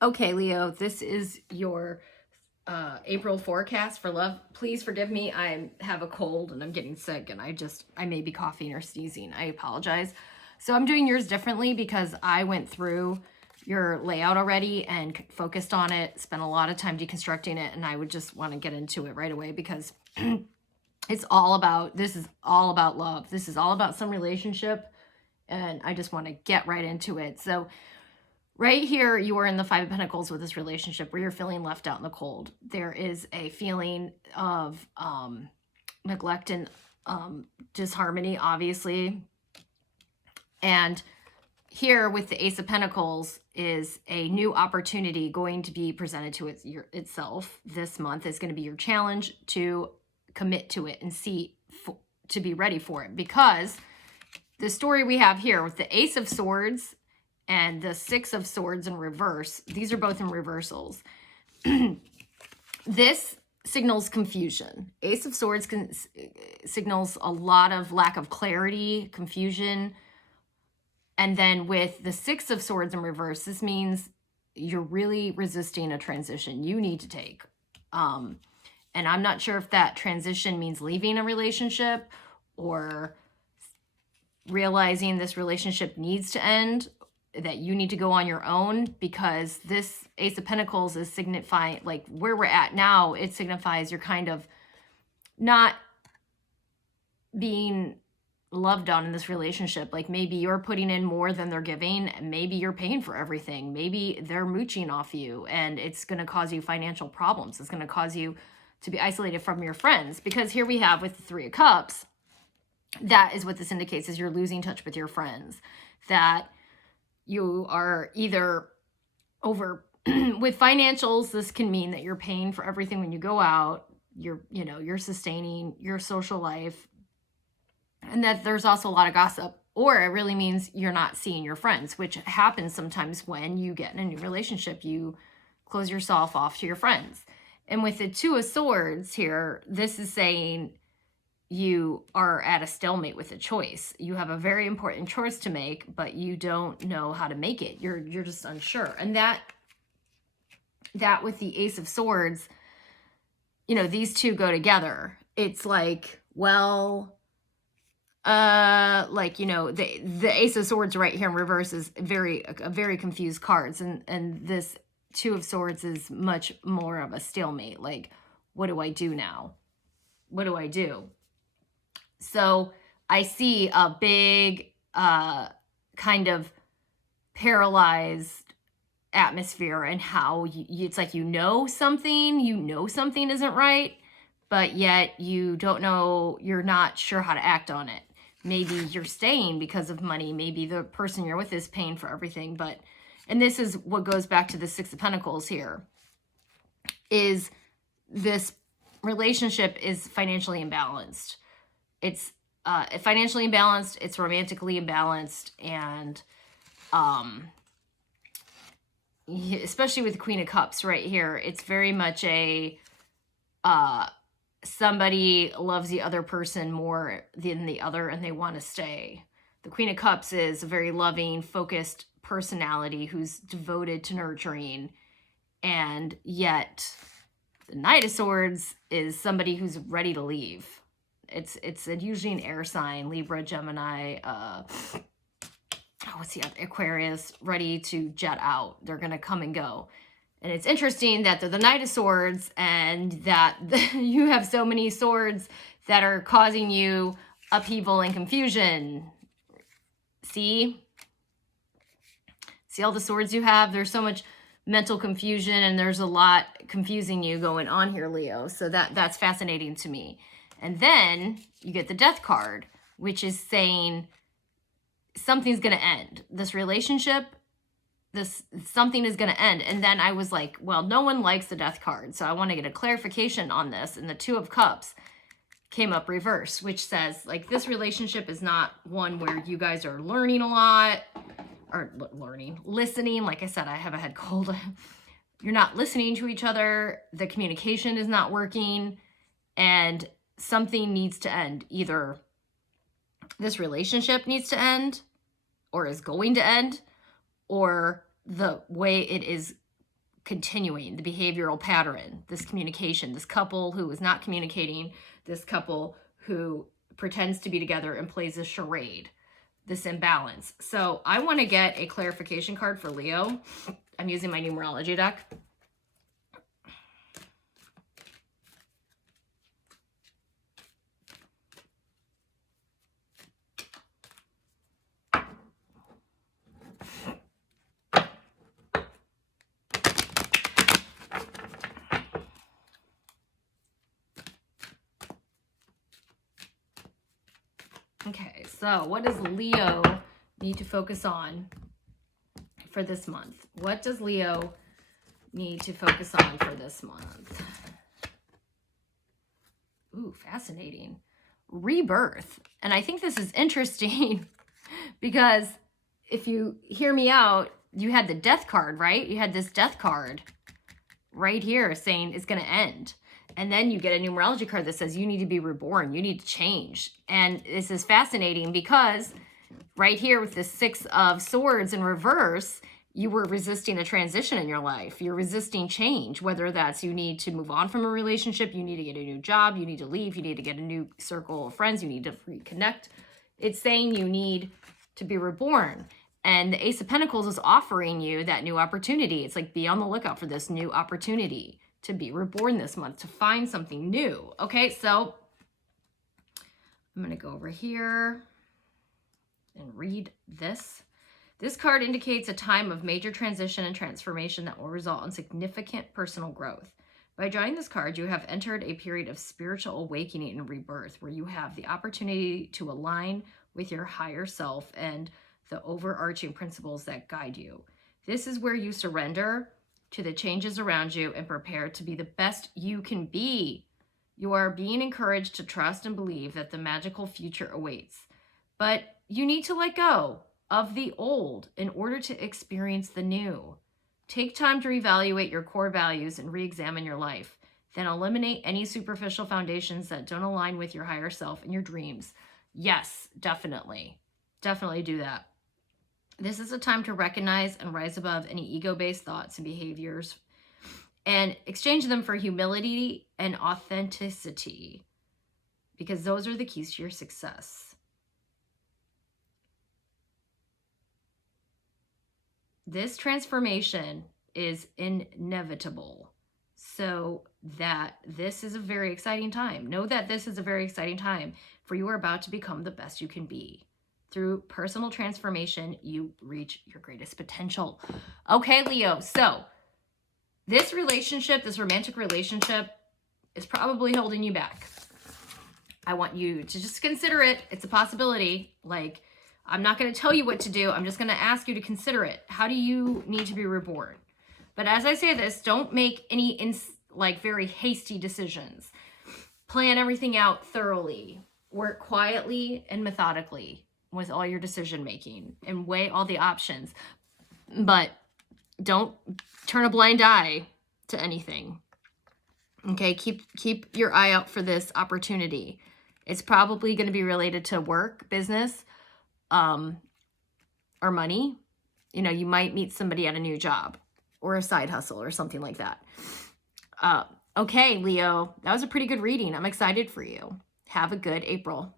Okay, Leo, this is your April forecast for love. Please forgive me. I have a cold and I'm getting sick and I may be coughing or sneezing. I apologize. So I'm doing yours differently because I went through your layout already and focused on it, spent a lot of time deconstructing it, and I would just want to get into it right away because this is all about love. This is all about some relationship, and I just want to get right into it. So right here, you are in the Five of Pentacles with this relationship where you're feeling left out in the cold. There is a feeling of neglect and disharmony, obviously. And here with the Ace of Pentacles is a new opportunity going to be presented to itself this month. Is going to be your challenge to commit to it and to be ready for it. Because the story we have here with the Ace of Swords and the Six of Swords in reverse, these are both in reversals. This signals confusion. Ace of Swords signals a lot of lack of clarity, confusion. And then with the Six of Swords in reverse, this means you're really resisting a transition you need to take. And I'm not sure if that transition means leaving a relationship or realizing this relationship needs to end, that you need to go on your own, because this Ace of Pentacles is signifying, like where we're at now, it signifies you're kind of not being loved on in this relationship. Like maybe you're putting in more than they're giving, and maybe you're paying for everything. Maybe they're mooching off you, and it's going to cause you financial problems. It's going to cause you to be isolated from your friends, because here we have with the Three of Cups, that is what this indicates, is you're losing touch with your friends, that you are either over with financials. This can mean that you're paying for everything when you go out, you're sustaining your social life, and that there's also a lot of gossip. Or it really means you're not seeing your friends, which happens sometimes when you get in a new relationship. You close yourself off to your friends. And with the Two of Swords here, this is saying you are at a stalemate with a choice. You have a very important choice to make, but you don't know how to make it. You're just unsure. And that with the Ace of Swords, these two go together. It's like, well, the Ace of Swords right here in reverse is a very confused cards, and this Two of Swords is much more of a stalemate. Like, what do I do now? What do I do? So I see a big kind of paralyzed atmosphere, and how it's like something isn't right, but yet you don't know, you're not sure how to act on it. Maybe you're staying because of money. Maybe the person you're with is paying for everything. And this is what goes back to the Six of Pentacles here, is this relationship is financially imbalanced. It's financially imbalanced, it's romantically imbalanced, and especially with the Queen of Cups right here, it's very much a somebody loves the other person more than the other, and they want to stay. The Queen of Cups is a very loving, focused personality who's devoted to nurturing, and yet the Knight of Swords is somebody who's ready to leave. It's usually an air sign, Libra, Gemini, what's the other, Aquarius, ready to jet out. They're going to come and go. And it's interesting that they're the Knight of Swords, and that you have so many swords that are causing you upheaval and confusion. See all the swords you have? There's so much mental confusion, and there's a lot confusing you going on here, Leo. So that's fascinating to me. And then you get the Death card, which is saying something's going to end. This relationship, something is going to end. And then I was like, well, no one likes the Death card, so I want to get a clarification on this. And the Two of Cups came up reverse, which says, like, this relationship is not one where you guys are learning a lot, or listening. Like I said, I have a head cold. You're not listening to each other. The communication is not working, and something needs to end. Either this relationship needs to end, or is going to end, or the way it is continuing the behavioral pattern, this communication, this couple who is not communicating, this couple who pretends to be together and plays a charade, this imbalance. So I want to get a clarification card for Leo. I'm using my numerology deck. Okay, so what does Leo need to focus on for this month? What does Leo need to focus on for this month? Ooh, fascinating. Rebirth. And I think this is interesting because if you hear me out, you had the death card, right? You had this death card right here saying it's going to end. And then you get a numerology card that says you need to be reborn. You need to change. And this is fascinating because right here with the 6 of Swords in reverse, you were resisting a transition in your life. You're resisting change, whether that's you need to move on from a relationship, you need to get a new job, you need to leave, you need to get a new circle of friends, you need to reconnect. It's saying you need to be reborn. And the Ace of Pentacles is offering you that new opportunity. It's like, be on the lookout for this new opportunity to be reborn this month, to find something new. Okay, so I'm going to go over here and read this. This card indicates a time of major transition and transformation that will result in significant personal growth. By drawing this card, you have entered a period of spiritual awakening and rebirth where you have the opportunity to align with your higher self and the overarching principles that guide you. This is where you surrender to the changes around you and prepare to be the best you can be. You are being encouraged to trust and believe that the magical future awaits. But you need to let go of the old in order to experience the new. Take time to reevaluate your core values and re-examine your life. Then eliminate any superficial foundations that don't align with your higher self and your dreams. Yes, definitely. Definitely do that. This is a time to recognize and rise above any ego-based thoughts and behaviors and exchange them for humility and authenticity, because those are the keys to your success. This transformation is inevitable, so that this is a very exciting time. Know that this is a very exciting time, for you are about to become the best you can be. Through personal transformation, you reach your greatest potential. Okay, Leo, so this relationship, this romantic relationship, is probably holding you back. I want you to just consider it. It's a possibility. Like, I'm not going to tell you what to do. I'm just going to ask you to consider it. How do you need to be reborn? But as I say this, don't make any very hasty decisions. Plan everything out thoroughly. Work quietly and methodically with all your decision making and weigh all the options. But don't turn a blind eye to anything. Okay, keep your eye out for this opportunity. It's probably going to be related to work, business, or money. You know, you might meet somebody at a new job or a side hustle or something like that. Okay, Leo, that was a pretty good reading. I'm excited for you. Have a good April.